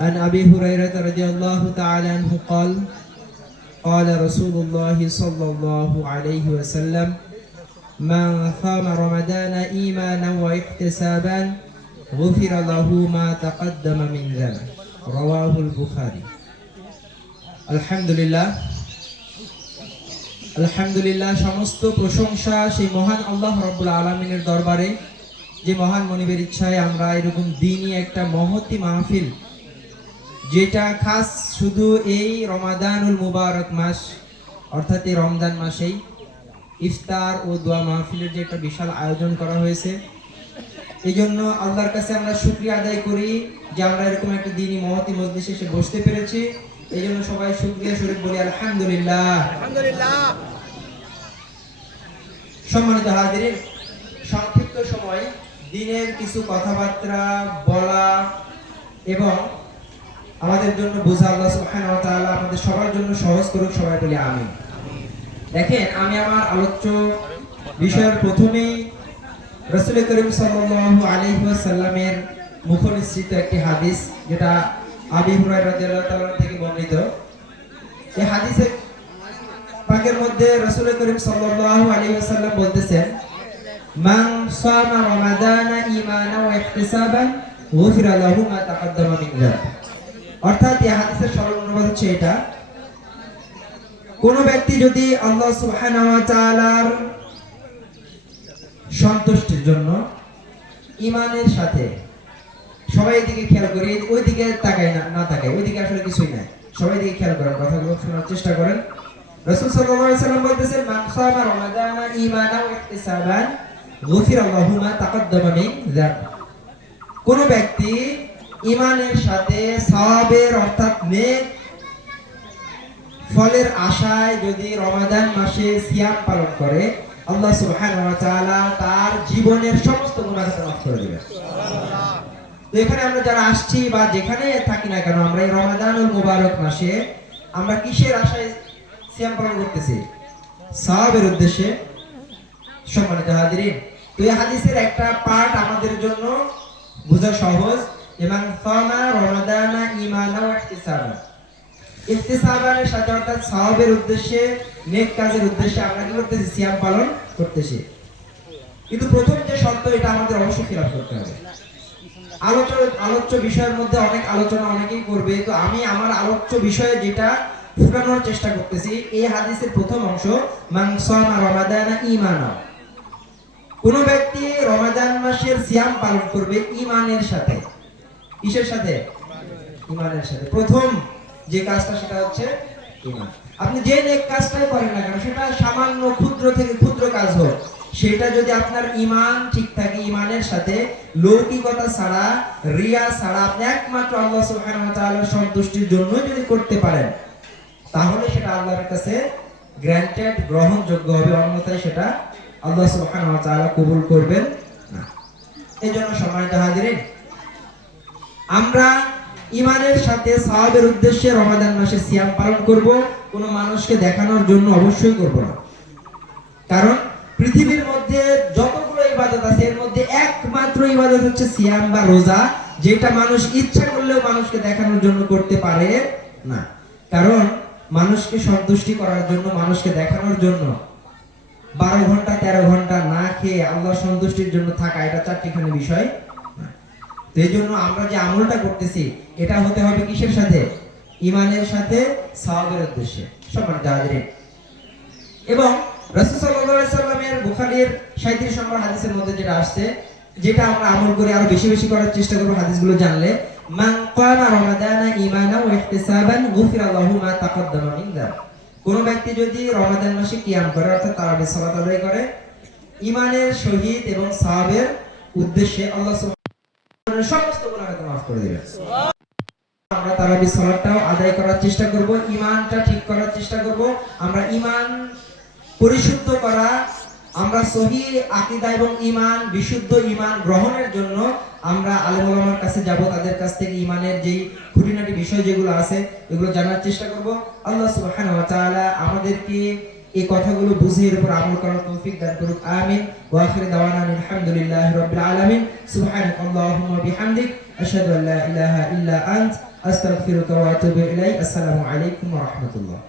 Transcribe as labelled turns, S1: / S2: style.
S1: عن أبي هريرة رضي الله تعالى عنه قال قال رسول الله صلى الله عليه وسلم من صام رمضان إيمانا واحتسابا غفر له ما تقدم من ذنبه رواه البخاري الحمد لله আলহামদুলিল্লাহ সমস্ত প্রশংসা সেই মহান আল্লাহ রব্বুল আলমিনের দরবারে যে মহান মনিবের ইচ্ছায় আমরা এরকম দিনই একটা মহতি মাহফিল যেটা খাস শুধু এই রমাদানুল মুবারক মাস অর্থাৎ এই রমজান মাসেই ইফতার ও দোয়া মাহফিলের যে একটা বিশাল আয়োজন করা হয়েছে। এই জন্য আল্লাহর কাছে আমরা শুক্রিয়া আদায় করি যে আমরা এরকম একটা দিনই মহতি মজলিসে এসে বসতে পেরেছি। এই জন্য সবাই শুক্রিয়া শরীফ বলি আলহামদুলিল্লাহ। সম্মানিত হাজির সংক্ষিপ্ত সময় দিনের কিছু কথাবার্তা বলা এবং আমাদের জন্য বোঝা আল্লাহ সুবহানাহু ওয়া তাআলা আমাদের সবার জন্য সহজ করুক, সবাই বলি আমিন। দেখেন, আমি আমার আলোচ্য বিষয়ের প্রথমেই রসুল করিম সাল্লাল্লাহু আলাইহি ওয়াসাল্লামের মুখনিসৃত একটি হাদিস, যেটা আবি হুরায়রা রাদিয়াল্লাহু তাআলা থেকে বর্ণিত। এই হাদিসে পাকের মধ্যে রসুল করিম সাল্লাল্লাহু আলাইহি ওয়াসাল্লাম বলতেছেন, মান সামা রমাদানা ঈমানা ওয়া ইহতিসাবান, গুফিরা লাহু মা তাকাদ্দামা মিন যানব অর্থাৎ এই হাদিসের সরল অনুবাদ হচ্ছে এটা। কোন ব্যক্তি যদি আল্লাহ সুবহানাহু ওয়া তাআলার সন্তুষ্টির জন্য ইমানের সাথে সবাই এদিকে খেয়াল করি ওই দিকে তাকায় না না তাকায় ওই দিকে আসলে কিছুই নাই। সবাই দিকে খেয়াল করেন, কথাগুলো শোনার চেষ্টা করেন। রাসূল সাল্লাল্লাহু আলাইহি সাল্লাম বলতেছেন, মান সামা রমাদানা ঈমানান ওয়া ইহতিসাবান গুফিরা মা তাকাদ্দামা মিন যানব কোন ব্যক্তি ইমানের সাথে সওয়াবের অর্থাৎ নেক ফলের আশায় যদি রমাদান মাসে সিয়াম পালন করে, আল্লাহ সুবহানাহু ওয়া তাআলা তার জীবনের সমস্ত গুনাহ মাফ করে দিবেন। তো এখানে আমরা যারা আসছি বা যেখানে থাকি না কেন, আমরা এই রমাদানুল মুবারক মাসে আমরা কিসের আশায় সিয়াম পালন করতেছি? সাহাবের উদ্দেশ্যে সম্মানিত হাজিরিন, তো এই হাদিসের একটা পার্ট আমাদের জন্য বোঝা সহজ। এবং সামা রমাদানা ঈমানা ওয়া ইহতিসাবা ইহতিসাবের সাথে অর্থাৎ সাহাবের উদ্দেশ্যে, নেক কাজের উদ্দেশ্যে আমরা কি করতেছি? সিয়াম পালন করতেছি। কিন্তু প্রথম যে শর্ত, এটা আমাদের অবশ্যই ফিল করতে হবে। আলোচ্য আলোচ্য বিষয়ের মধ্যে অনেক আলোচনা অনেকেই করবে। তো আমি আমার আলোচ্য বিষয়ে যেটা ফুটানোর চেষ্টা করতেছি, এই হাদিসের প্রথম অংশ মাংসমা রমাদানা ইমানা কোন ব্যক্তি রমাদান মাসের সিয়াম পালন করবে ইমানের সাথে। কিসের সাথে? ইমানের সাথে। প্রথম যে কাজটা সেটা হচ্ছে ইমান। আপনি যে নেক কাজটাই করেন না কেন, সেটা সামান্য ক্ষুদ্র থেকে ক্ষুদ্র কাজ হোক। সেটা যদি আপনার ইমান ঠিক থাকে, ইমানের সাথে, লৌকিকতা ছাড়া, রিয়া ছাড়া, আপনি একমাত্র আল্লাহ সুবহানাহু সন্তুষ্টির জন্য যদি করতে পারেন, তাহলে সেটা আল্লাহর কাছে গ্র্যান্টেড গ্রহণযোগ্য হবে। অন্যথায় সেটা আল্লাহ সুবহানাহু কবুল করবেন না। এই জন্য সম্মানিত হাজিরিন আমরা ইমানের সাথে সাহাবের উদ্দেশ্যে রমাদান মাসে সিয়াম পালন করব, কোনো মানুষকে দেখানোর জন্য অবশ্যই করব না। কারণ পৃথিবীর মধ্যে যতগুলো ইবাদত আছে, এর মধ্যে একমাত্র ইবাদত হচ্ছে সিয়াম বা রোজা, যেটা মানুষ ইচ্ছা করলেও মানুষকে দেখানোর জন্য করতে পারে না। কারণ মানুষকে সন্তুষ্টি করার জন্য, মানুষকে দেখানোর জন্য বারো ঘণ্টা, তেরো ঘণ্টা না খেয়ে আল্লাহ সন্তুষ্টির জন্য থাকা, এটা চারটিখানি বিষয়। এই জন্য আমরা যে আমলটা করতেছি, এটা হতে হবে কিসের সাথে? ইমানের সাথে সাহাবের উদ্দেশ্যে। হাজিরিন। এবং রাসূল সাল্লামের বুখারীর 37 নম্বর হাদিসের মধ্যে যেটা আসছে, যেটা আমরা আমল করে আরও বেশি বেশি করার চেষ্টা করব হাদিসগুলো জানলে কোন ব্যক্তি যদি রমাদান মাসে কিয়াম করে, অর্থাৎ তারাবি সালাত আদায় করে, ইমানের সহিত এবং সাহাবের উদ্দেশ্যে আল্লাহ সমস্ত মাফ করে দিবেন। আমরা তারাবি আদায় করার চেষ্টা করব ইমানটা ঠিক করার চেষ্টা করব। আমরা ইমান পরিশুদ্ধ করা, আমরা সহি আকীদা এবং ইমান বিশুদ্ধ ইমান গ্রহণের জন্য আমরা আলেম ওলামার কাছে যাব, তাদের কাছ থেকে ইমানের যেই খুঁটিনাটি বিষয় যেগুলো আছে, এগুলো জানার চেষ্টা করব। আল্লাহ তাআলা আমাদেরকে এই কথাগুলো বুঝে এর উপর আমল করার তৌফিক দান করুক। আমিন। ওয়া আখির দাওয়ানা আলহামদুলিল্লাহি রাব্বিল আলামিন। সুবহানাকাল্লাহুম্মা বিহামদিক। আশহাদু আল্লা ইলাহা ইল্লা আনত। আস্তাগফিরুকা ওয়া আতুবু ইলাইক। আসসালামু আলাইকুম ওয়া রাহমাতুল্লাহ।